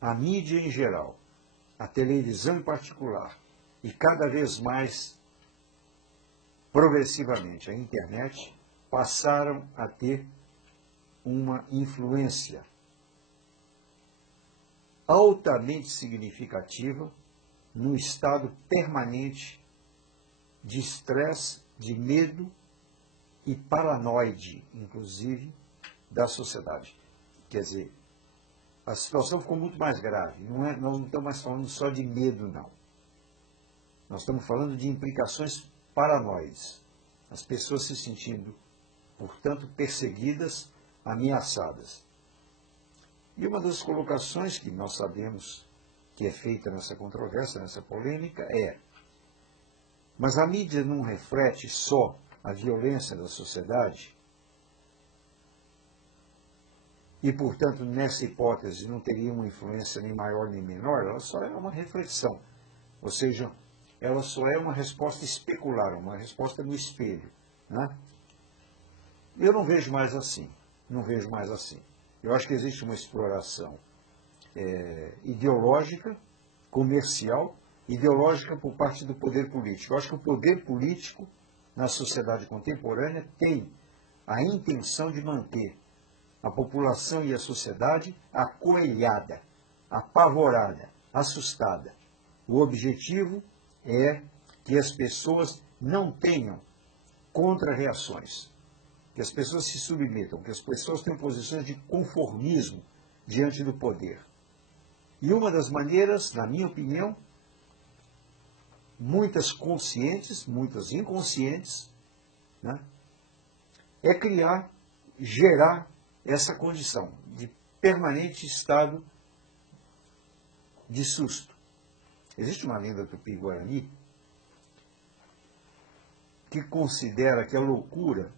a mídia em geral, a televisão em particular, e cada vez mais, progressivamente, a internet, passaram a ter uma influência altamente significativa no estado permanente de estresse, de medo e paranoide, inclusive, da sociedade. Quer dizer, a situação ficou muito mais grave. Nós não estamos mais falando só de medo, não. Nós estamos falando de implicações paranoides. As pessoas se sentindo, portanto, perseguidas, ameaçadas. E uma das colocações que nós sabemos que é feita nessa controvérsia, nessa polêmica, mas a mídia não reflete só a violência da sociedade? E, portanto, nessa hipótese não teria uma influência nem maior nem menor, ela só é uma reflexão. Ou seja, ela só é uma resposta especular, uma resposta no espelho. Né? Eu não vejo mais assim. Não vejo mais assim. Eu acho que existe uma exploração ideológica, comercial, ideológica por parte do poder político. Eu acho que o poder político, na sociedade contemporânea, tem a intenção de manter a população e a sociedade acoelhada, apavorada, assustada. O objetivo é que as pessoas não tenham contra-reações, que as pessoas se submetam, que as pessoas tenham posições de conformismo diante do poder. E uma das maneiras, na minha opinião, muitas conscientes, muitas inconscientes, né, é gerar essa condição de permanente estado de susto. Existe uma lenda tupi-guarani que considera que a loucura,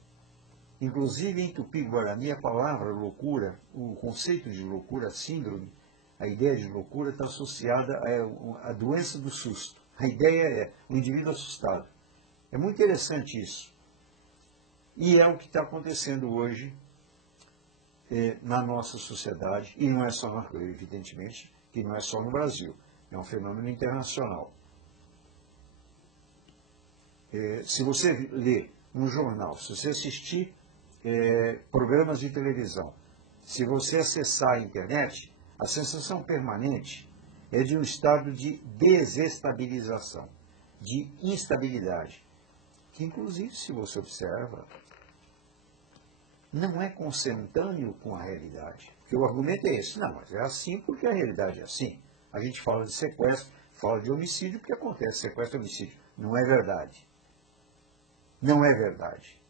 inclusive em tupi-guarani, a palavra loucura, o conceito de loucura, a síndrome, a ideia de loucura está associada à doença do susto. A ideia é o indivíduo assustado. É muito interessante isso. E é o que está acontecendo hoje na nossa sociedade, e não é só, evidentemente, que não é só no Brasil, é um fenômeno internacional. Se você lê um jornal, se você assistir programas de televisão, se você acessar a internet, a sensação permanente é de um estado de desestabilização, de instabilidade, que inclusive, se você observa, não é consentâneo com a realidade. Porque o argumento é esse: não, mas é assim porque a realidade é assim. A gente fala de sequestro, fala de homicídio, porque acontece sequestro e homicídio. Não é verdade. Não é verdade.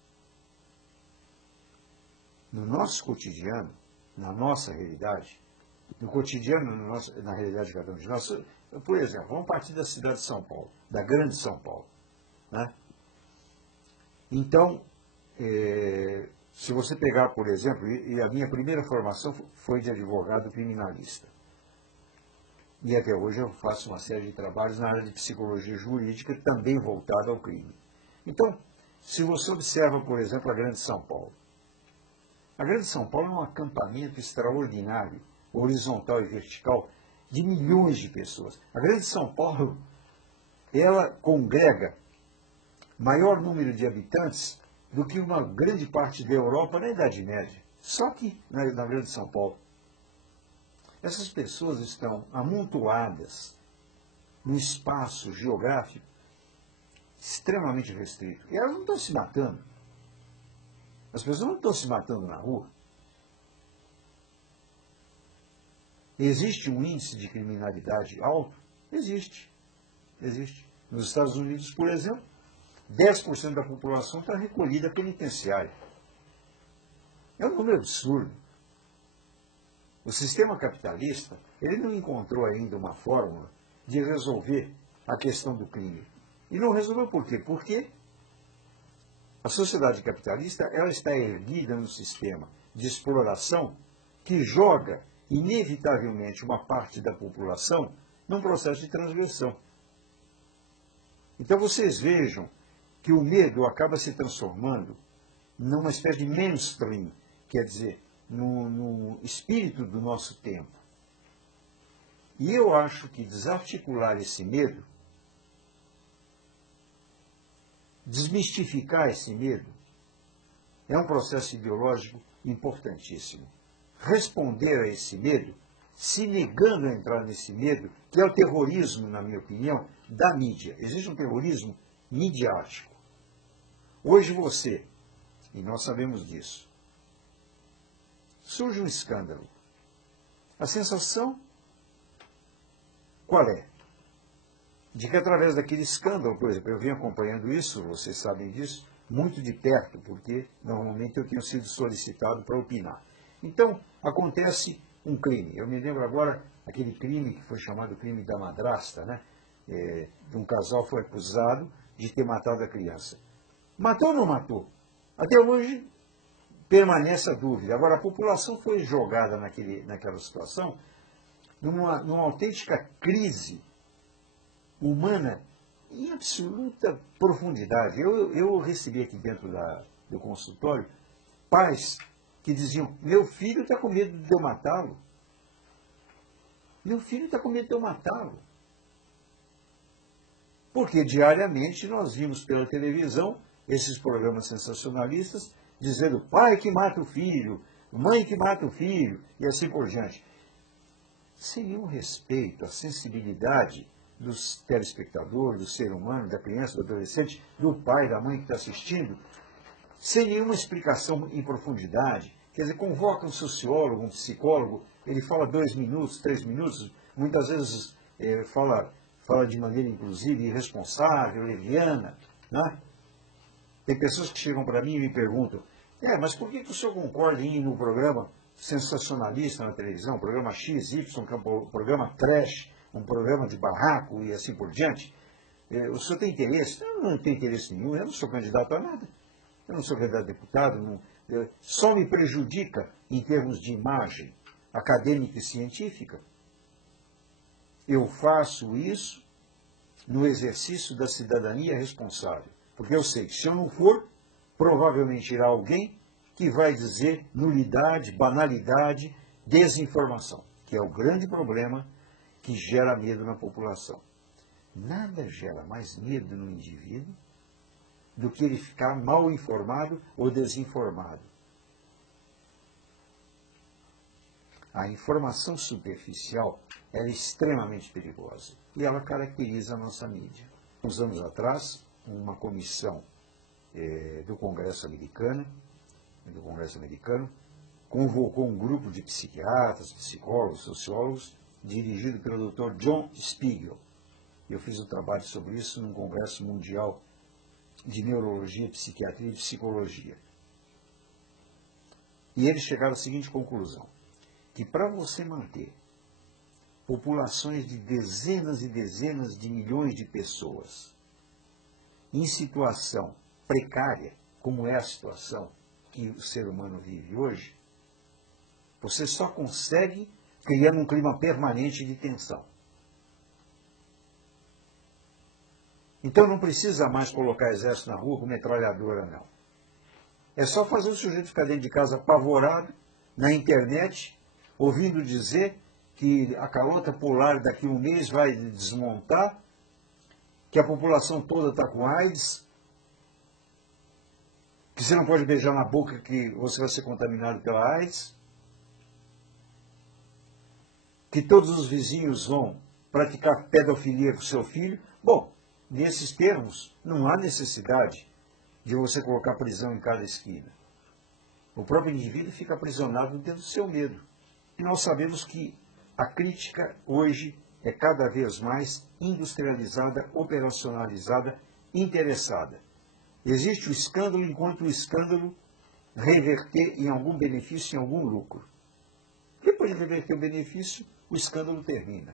No nosso cotidiano, na nossa realidade, no cotidiano, na realidade de cada um de nós, por exemplo, vamos partir da cidade de São Paulo, da grande São Paulo. Né? Então, se você pegar, por exemplo, e a minha primeira formação foi de advogado criminalista. E até hoje eu faço uma série de trabalhos na área de psicologia jurídica, também voltada ao crime. Então, se você observa, por exemplo, a Grande São Paulo. A Grande São Paulo é um acampamento extraordinário, horizontal e vertical, de milhões de pessoas. A Grande São Paulo, ela congrega maior número de habitantes do que uma grande parte da Europa na Idade Média. Só que na Grande São Paulo. Essas pessoas estão amontoadas num espaço geográfico extremamente restrito. E elas não estão se matando. As pessoas não estão se matando na rua. Existe um índice de criminalidade alto? Existe. Existe. Nos Estados Unidos, por exemplo, 10% da população está recolhida penitenciária. É um número absurdo. O sistema capitalista, ele não encontrou ainda uma fórmula de resolver a questão do crime. E não resolveu por quê? Porque a sociedade capitalista, ela está erguida no sistema de exploração que joga, inevitavelmente, uma parte da população num processo de transgressão. Então vocês vejam que o medo acaba se transformando numa espécie de mainstream, quer dizer, no espírito do nosso tempo. E eu acho que desarticular esse medo, desmistificar esse medo, é um processo ideológico importantíssimo. Responder a esse medo, se negando a entrar nesse medo, que é o terrorismo, na minha opinião, da mídia. Existe um terrorismo midiático. Hoje você, e nós sabemos disso, surge um escândalo. A sensação qual é? De que através daquele escândalo, por exemplo, eu venho acompanhando isso, vocês sabem disso, muito de perto, porque normalmente eu tenho sido solicitado para opinar. Então, acontece um crime. Eu me lembro agora aquele crime que foi chamado crime da madrasta, né? Um casal foi acusado de ter matado a criança. Matou ou não matou? Até hoje permanece a dúvida. Agora, a população foi jogada naquela situação numa autêntica crise humana em absoluta profundidade. Eu recebi aqui dentro do consultório pais que diziam: meu filho está com medo de eu matá-lo. Meu filho está com medo de eu matá-lo. Porque diariamente nós vimos pela televisão esses programas sensacionalistas dizendo pai que mata o filho, mãe que mata o filho, e assim por diante. Sem nenhum respeito à sensibilidade dos telespectadores, do ser humano, da criança, do adolescente, do pai, da mãe que está assistindo, sem nenhuma explicação em profundidade. Quer dizer, convoca um sociólogo, um psicólogo, ele fala 2 minutos, 3 minutos, muitas vezes fala de maneira, inclusive, irresponsável, leviana. Né? Tem pessoas que chegam para mim e me perguntam: mas por que o senhor concorda em ir no programa sensacionalista na televisão, um programa XY, que é um programa trash, um programa de barraco e assim por diante? O senhor tem interesse? Eu não tenho interesse nenhum, eu não sou candidato a nada. Eu não sou candidato a deputado, só me prejudica em termos de imagem acadêmica e científica. Eu faço isso no exercício da cidadania responsável, porque eu sei que se eu não for, provavelmente irá alguém que vai dizer nulidade, banalidade, desinformação, que é o grande problema que gera medo na população. Nada gera mais medo no indivíduo do que ele ficar mal informado ou desinformado. A informação superficial é extremamente perigosa e ela caracteriza a nossa mídia. Uns anos atrás, uma comissão do Congresso americano convocou um grupo de psiquiatras, psicólogos, sociólogos, dirigido pelo Dr. John Spiegel. Eu fiz um trabalho sobre isso num Congresso Mundial de Neurologia, Psiquiatria e Psicologia. E eles chegaram à seguinte conclusão: que para você manter populações de dezenas e dezenas de milhões de pessoas em situação precária, como é a situação que o ser humano vive hoje, você só consegue criando um clima permanente de tensão. Então não precisa mais colocar exército na rua com metralhadora, não. É só fazer o sujeito ficar dentro de casa apavorado, na internet, ouvindo dizer que a calota polar daqui a um mês vai desmontar, que a população toda está com AIDS, que você não pode beijar na boca que você vai ser contaminado pela AIDS, que todos os vizinhos vão praticar pedofilia com seu filho. Bom, nesses termos, não há necessidade de você colocar prisão em cada esquina. O próprio indivíduo fica aprisionado dentro do seu medo. E nós sabemos que a crítica hoje é cada vez mais industrializada, operacionalizada, interessada. Existe o escândalo enquanto o escândalo reverter em algum benefício, em algum lucro. Depois de reverter o benefício, o escândalo termina.